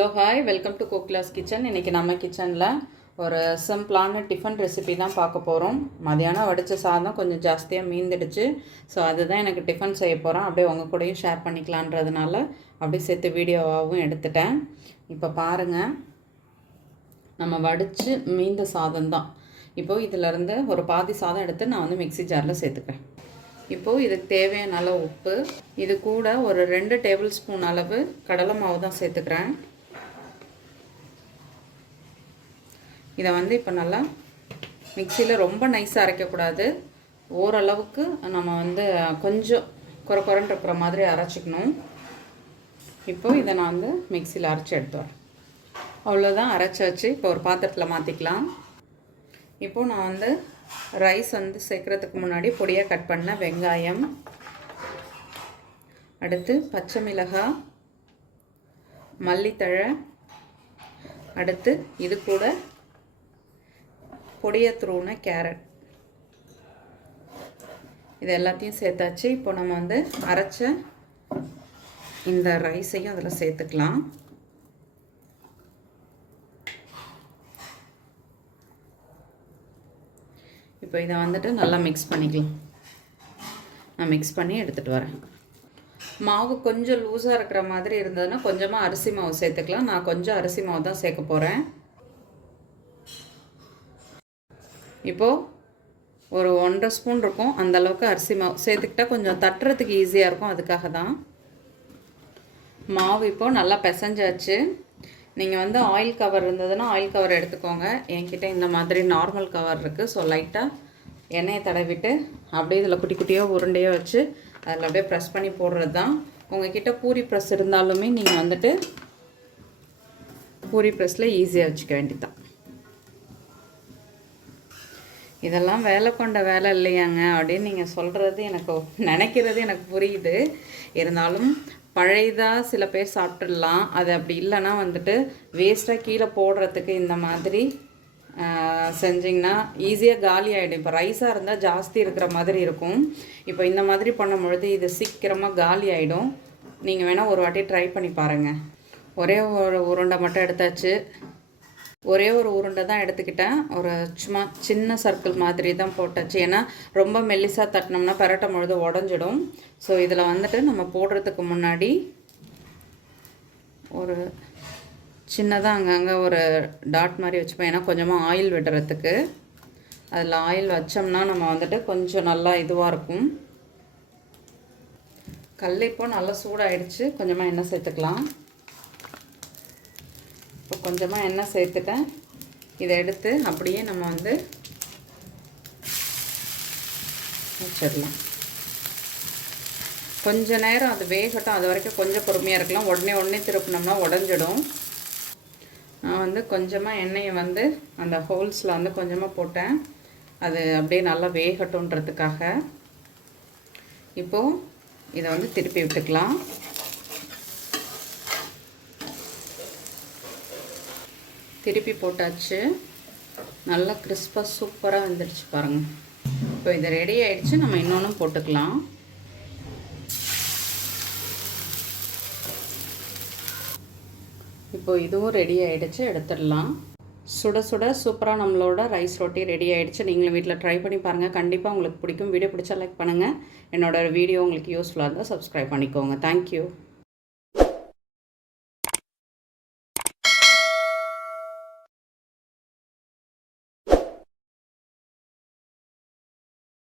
Hello hi, welcome to Kokila's kitchen. இன்றைக்கி நம்ம கிச்சனில் ஒரு சிம்பிளான டிஃபன் ரெசிபி தான் பார்க்க போகிறோம். மதியானம் வடித்த சாதம் கொஞ்சம் ஜாஸ்தியாக மீந்துடுச்சு. ஸோ அதுதான் எனக்கு டிஃபன் செய்ய போகிறோம். அப்படியே உங்கள் கூடயும் ஷேர் பண்ணிக்கலான்றதுனால அப்படியே சேர்த்து வீடியோவாகவும் எடுத்துட்டேன். இப்போ பாருங்கள், நம்ம வடித்து மீந்த சாதம் தான். இப்போது இதிலேருந்து ஒரு பாதி சாதம் எடுத்து நான் வந்து மிக்ஸி ஜாரில் சேர்த்துக்கிறேன். இப்போது இதுக்கு தேவையான அளவு உப்பு, இது கூட ஒரு 2 டேபிள் ஸ்பூன் அளவு கடலை மாவு தான் சேர்த்துக்கிறேன். இதை வந்து இப்போ நல்லா மிக்சியில் ரொம்ப நைஸாக அரைக்கக்கூடாது, ஓரளவுக்கு நம்ம வந்து கொஞ்சம் குறைன்னு இருக்கிற மாதிரி அரைச்சிக்கணும். இப்போது இதை நான் வந்து மிக்சியில் அரைச்சி எடுத்து வரேன். அவ்வளோதான், அரைச்சாச்சு. இப்போ ஒரு பாத்திரத்தில் மாற்றிக்கலாம். இப்போது நான் வந்து ரைஸ் வந்து சேர்க்குறதுக்கு முன்னாடி பொடியாக கட் பண்ண வெங்காயம், அடுத்து பச்சை மிளகாய், மல்லித்தழை, அடுத்து இது கூட பொடியாக தூவுன கேரட், இது எல்லாத்தையும் சேர்த்தாச்சு. இப்போ நம்ம வந்து அரைச்ச இந்த ரைஸையும் அதில் சேர்த்துக்கலாம். இப்போ இதை வந்துட்டு நல்லா மிக்ஸ் பண்ணிக்கலாம். நான் மிக்ஸ் பண்ணி எடுத்துகிட்டு வரேன். மாவு கொஞ்சம் லூஸாக இருக்கிற மாதிரி இருந்ததுன்னா கொஞ்சமாக அரிசி மாவு சேர்த்துக்கலாம். நான் கொஞ்சம் அரிசி மாவு தான் சேர்க்க போகிறேன். இப்போது ஒரு 1.5 ஸ்பூன் இருக்கும், அந்தளவுக்கு அரிசி மாவு சேர்த்துக்கிட்டால் கொஞ்சம் தட்டுறதுக்கு ஈஸியாக இருக்கும். அதுக்காக தான் மாவு இப்போது நல்லா பிசைஞ்சாச்சு. நீங்கள் வந்து ஆயில் கவர் இருந்ததுன்னா ஆயில் கவர் எடுத்துக்கோங்க. என்கிட்ட இந்த மாதிரி நார்மல் கவர் இருக்குது. ஸோ லைட்டாக எண்ணெயை தடவிட்டு அப்படியே இதில் குட்டி குட்டியாக உருண்டையாக வச்சு அதில் அப்படியே ப்ரெஸ் பண்ணி போடுறது தான். உங்கள்கிட்ட பூரி ப்ரெஸ் இருந்தாலுமே நீங்கள் வந்துட்டு பூரி ப்ரெஸ்ஸில் ஈஸியாக வச்சுக்க வேண்டியதான். இதெல்லாம் வேலை கொண்ட வேலை இல்லையாங்க அப்படின்னு நீங்கள் சொல்கிறது எனக்கு நினைக்கிறது எனக்கு புரியுது. இருந்தாலும் பழையதாக சில பேர் சாப்பிட்றலாம். அது அப்படி இல்லைன்னா வந்துட்டு வேஸ்ட்டாக கீழே போடுறதுக்கு இந்த மாதிரி செஞ்சிங்கன்னா ஈஸியாக காலி ஆகிடும். இப்போ ரைஸாக இருந்தால் ஜாஸ்தி இருக்கிற மாதிரி இருக்கும். இப்போ இந்த மாதிரி பண்ணும் பொழுது இது சீக்கிரமாக காலி ஆகிடும். நீங்கள் வேணால் ஒரு வாட்டி ட்ரை பண்ணி பாருங்கள். ஒரே ஒரு உருண்டை மட்டும் எடுத்தாச்சு. ஒரே ஒரு உருண்டை தான் எடுத்துக்கிட்டேன். ஒரு சும்மா சின்ன சர்க்கிள் மாதிரி தான் போட்டாச்சு. ஏன்னா ரொம்ப மெல்லிசாக தட்டினோம்னா பரட்டும் பொழுது உடஞ்சிடும். ஸோ இதில் வந்துட்டு நம்ம போடுறதுக்கு முன்னாடி ஒரு சின்னதாக அங்கங்கே ஒரு டாட் மாதிரி வச்சுப்போம். ஏன்னா கொஞ்சமாக ஆயில் விடுறதுக்கு. அதில் ஆயில் வச்சோம்னா நம்ம வந்துட்டு கொஞ்சம் நல்லா இதுவாக இருக்கும். கல் இப்போ நல்லா சூடாகிடுச்சு. கொஞ்சமாக எண்ணெய் சேர்த்துக்கலாம். இப்போ கொஞ்சமாக எண்ணெய் சேர்த்துட்டேன். இதை எடுத்து அப்படியே நம்ம வந்து வச்சிடலாம். கொஞ்ச நேரம் அது வேகட்டும். அது வரைக்கும் கொஞ்சம் பொறுமையாக இருக்கலாம். உடனே திருப்பினோம்னா உடஞ்சிடும். நான் வந்து கொஞ்சமாக எண்ணெயை வந்து அந்த ஹோல்ஸில் வந்து கொஞ்சமாக போட்டேன். அது அப்படியே நல்லா வேகட்டும்ன்றதுக்காக. இப்போது இதை வந்து திருப்பி விட்டுக்கலாம். திருப்பி போட்டாச்சு. நல்லா கிறிஸ்பாக சூப்பராக வந்துடுச்சு பாருங்கள். இப்போ இது ரெடி ஆகிடுச்சு. நம்ம இன்னொன்றும் போட்டுக்கலாம். இப்போ இதுவும் ரெடி ஆகிடுச்சு, எடுத்துடலாம். சுட சுட சூப்பராக நம்மளோட ரைஸ் ரொட்டி ரெடி ஆகிடுச்சு. நீங்களும் வீட்டில் ட்ரை பண்ணி பாருங்கள். கண்டிப்பாக உங்களுக்கு பிடிக்கும். வீடியோ பிடிச்சா லைக் பண்ணுங்கள். என்னோடய வீடியோ உங்களுக்கு யூஸ்ஃபுல்லாக இருந்தால் சப்ஸ்கிரைப் பண்ணிக்கோங்க. தேங்க்யூ.